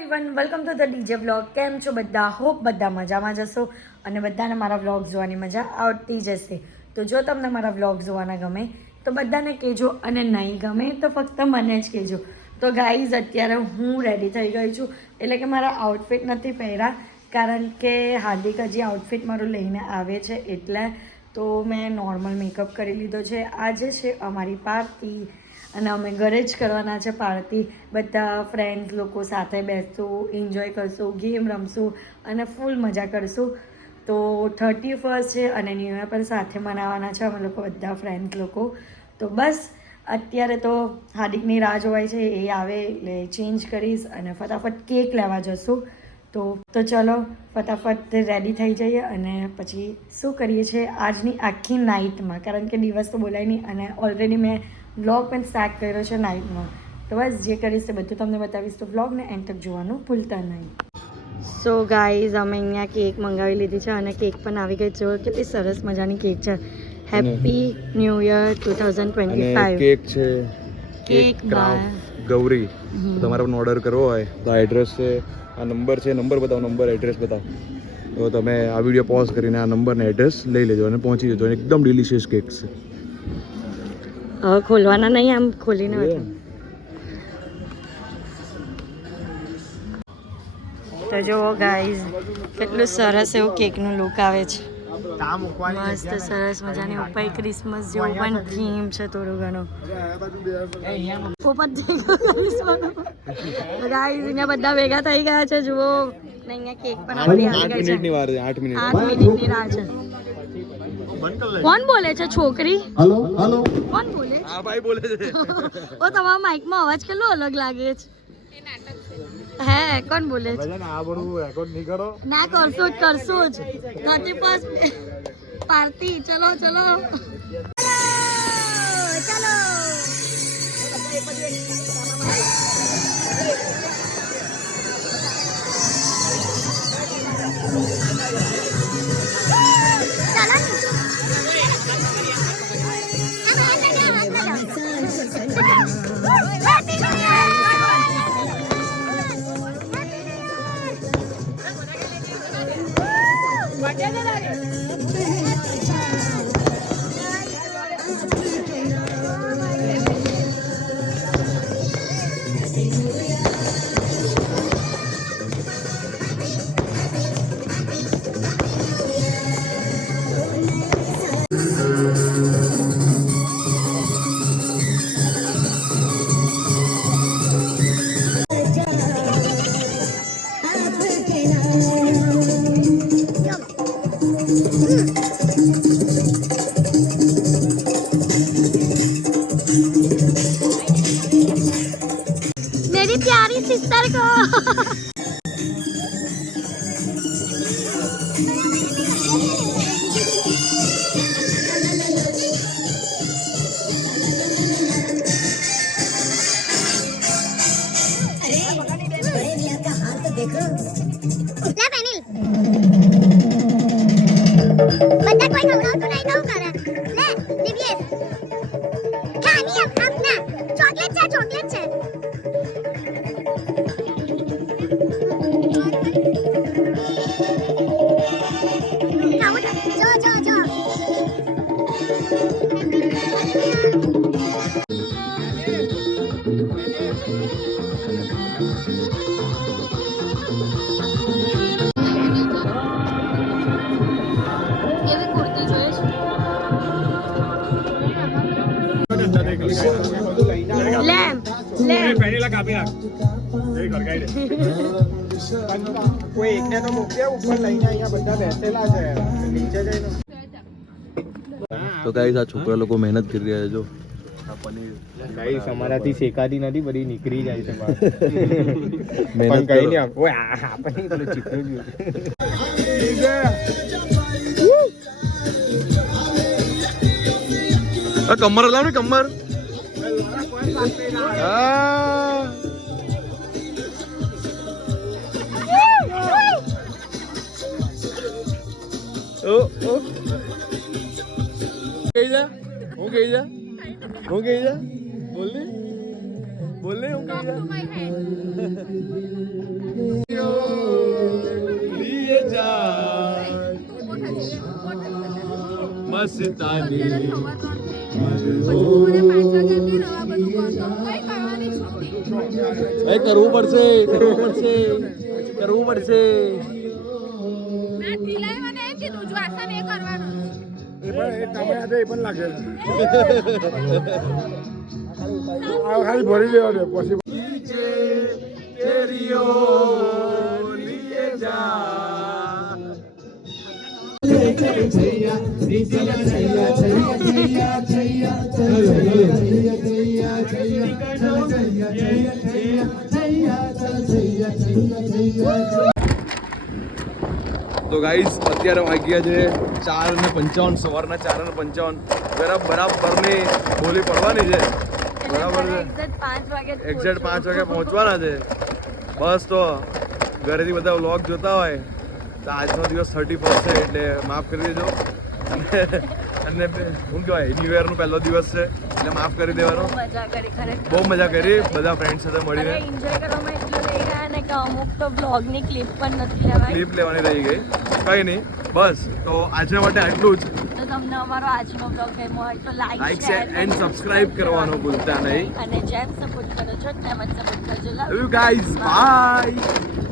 Everyone, welcome to the DJ vlog. કેમ છો બધા? હોપ બધા મજામાં જશો અને બધાને મારા વ્લોગ જોવાની મજા આવતી જશે. તો જો તમને મારા વ્લોગ જોવાના ગમે તો બધાને કહેજો, અને નહીં ગમે તો ફક્ત મને જ કહેજો. તો ગાઈઝ, અત્યારે હું રેડી થઈ ગઈ છું, એટલે કે મારા આઉટફિટ નથી પહેર્યા કારણ કે હાર્દિક હજી આઉટફિટ મારું લઈને આવે છે, એટલે તો મેં નોર્મલ મેકઅપ કરી લીધો છે. આજે છે અમારી પાર્ટી અને અમે ઘરે જ કરવાના છે પાર્ટી. બધા ફ્રેન્ડ્સ લોકો સાથે બેસશું, એન્જોય કરશું, ગેમ રમશું અને ફૂલ મજા કરશું. તો 31st છે અને ન્યૂ યર પણ સાથે મનાવવાના છે અમે લોકો બધા ફ્રેન્ડ્સ લોકો. તો બસ અત્યારે તો હાર્દિકની રાહ જોવાય છે, એ આવે એટલે ચેન્જ કરીશ અને ફટાફટ કેક લેવા જશું. તો ચલો ફટાફટ રેડી થઈ જઈએ અને પછી શું કરીએ છીએ આજની આખી નાઇટમાં, કારણ કે દિવસ તો બોલાય નહીં અને ઓલરેડી મેં વ્લોગ પણ સ્ટાર્ટ કર્યો છે નાઇટમાં. તો બસ જે કરીશ તે બધું તમને બતાવીશ, તો વ્લોગને એન્ડ તક જોવાનું ભૂલતા નહીં. સો ગાઈઝ, અમે અહીંયા કેક મંગાવી લીધી છે અને કેક પણ આવી ગઈ છે. કેટલી સરસ મજાની કેક છે. Happy new year 2025. કેક છે કેક ગૌરી. તમારે પણ ઓર્ડર કરવો હોય તો આ એડ્રેસ છે, આ નંબર છે, નંબર બતાવો, નંબર એડ્રેસ બતાવો. તો તમે આ વિડીયો પોઝ કરીને આ નંબરને એડ્રેસ લઈ લેજો અને પહોંચી જજો. એકદમ ડિલિશિયસ કેક છે. હવે ખોલવાના નહીં, આમ ખોલીને હતું. તો જુઓ ગાઈઝ, કેટલું સરસ એવું કેકનું લુક આવે છે. મસ્ત સરસ મજાની ઉપર ક્રિસમસ જેવું પણ થીમ છે થોડું ઘણું. પોપટ થઈ ગયો ક્રિસમસ. ગાઈઝ, અહીંયા બધા ભેગા થઈ ગયા છે જુઓ. ને અહીંયા કેક પણ આપણી આવી ગઈ છે. 8 મિનિટની રાહ છે. કોણ બોલે છે? છોકરી? હેલો હેલો, કોણ બોલે? આ ભાઈ બોલે છે. ઓ, તમારા માઈકમાં અવાજ કેટલો અલગ લાગે છે. હે, કોણ બોલે છે? આ બધું રેકોર્ડ નહીં કરો. ના, કરશું જ 31st પાર્ટી. ચલો ચલો ચલો. मेरी प्यारी सिस्टर को बंदा कोई खवड़ाओ तो नहीं तो करे ले दिव्येश खानी अपना चॉकलेट છે. કોઈ એકને તો મૂક્યા ઉપર લઈને અહીંયા બધા બેસેલા છે નીચે જઈને. તો ગાઈસ, આ છોકરા લોકો મહેનત કરી રહ્યા છે. જો આ પનીર ગાઈસ અમારાથી શેકાતી નથી, બધી નીકળી જાય છે બહાર. મહેનત કઈ કરો. નહીં. ઓય આ પણ પેલું ચિત્ર કમર હલાવ ને, કમર. હું કહી જા બોલ ને હું કહી જા. મસ્તાની પછી તું મને 5 વાગ્યા કે રવા બધું કરતો કઈ કરવાની છું એ કરવું પડશે મેં ઢીલાઈ મને એમ કીધું જો આસાન એ કરવાનું એ તમે આજે એ પણ લાગે આ ખાલી ભરી દેવા દે પછી તો ગાઈઝ અત્યારે વાગ્યા છે 4:55 સવારના 4:55 બરાબરની બોલી પડવાની છે બરાબર છે એક્ઝેક્ટ 5 વાગે પહોંચવાના છે બસ તો ઘરેથી બધા વ્લોગ જોતા હોય તો આજનો દિવસ 31 છે એટલે માફ કરી દેજો અને શું કહેવાય ન્યૂ યરનો પહેલો દિવસ છે એટલે માફ કરી દેવાનો બહુ મજા કરી બધા ફ્રેન્ડ સાથે મળીને અમુક તો બ્લોગની ક્લિપ પણ નથી લેવાય ક્લિપ લેવાની રહી ગઈ કંઈ નહીં બસ તો આજના માટે આટલું જ તો તમને અમારો આજનો બ્લોગ ગમ્યો હોય તો લાઈક શેર એન્ડ સબસ્ક્રાઇબ કરવાનું ભૂલતા નહીં અને જેમ સપોર્ટ કરો છો તેમ જ સપોર્ટ કરજો લવ યુ ગાઈઝ બાય